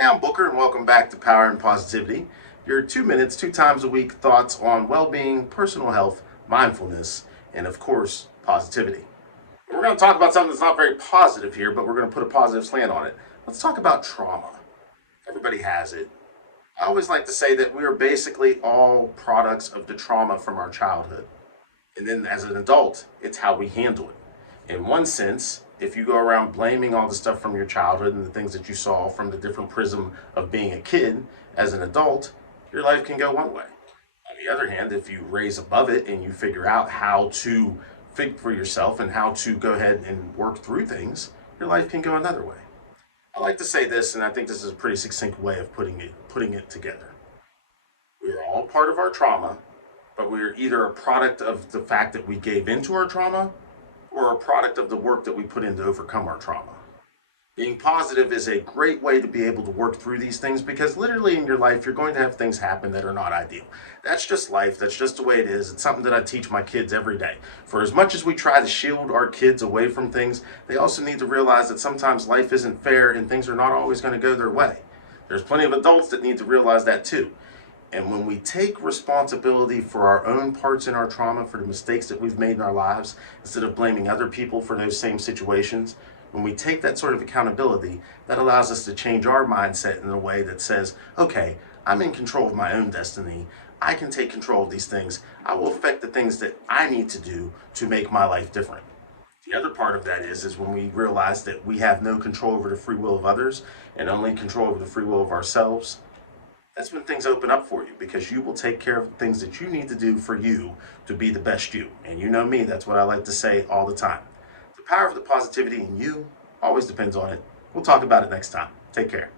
Hey, I'm Booker, and welcome back to Power and Positivity. Your 2 minutes, 2 times a week thoughts on well being, personal health, mindfulness, and of course, positivity. We're going to talk about something that's not very positive here, but we're going to put a positive slant on it. Let's talk about trauma. Everybody has it. I always like to say that we are basically all products of the trauma from our childhood. And then as an adult, it's how we handle it. In one sense, if you go around blaming all the stuff from your childhood and the things that you saw from the different prism of being a kid, as an adult, your life can go one way. On the other hand, if you raise above it and you figure out how to think for yourself and how to go ahead and work through things, your life can go another way. I like to say this, and I think this is a pretty succinct way of putting it together. We are all part of our trauma, but we are either a product of the fact that we gave into our trauma or a product of the work that we put in to overcome our trauma. Being positive is a great way to be able to work through these things because literally in your life, you're going to have things happen that are not ideal. That's just life. That's just the way it is. It's something that I teach my kids every day. For as much as we try to shield our kids away from things, they also need to realize that sometimes life isn't fair and things are not always going to go their way. There's plenty of adults that need to realize that too. And when we take responsibility for our own parts in our trauma, for the mistakes that we've made in our lives, instead of blaming other people for those same situations, when we take that sort of accountability, that allows us to change our mindset in a way that says, okay, I'm in control of my own destiny. I can take control of these things. I will affect the things that I need to do to make my life different. The other part of that is when we realize that we have no control over the free will of others and only control over the free will of ourselves. That's when things open up for you because you will take care of the things that you need to do for you to be the best you. And you know me, that's what I like to say all the time. The power of the positivity in you always depends on it. We'll talk about it next time. Take care.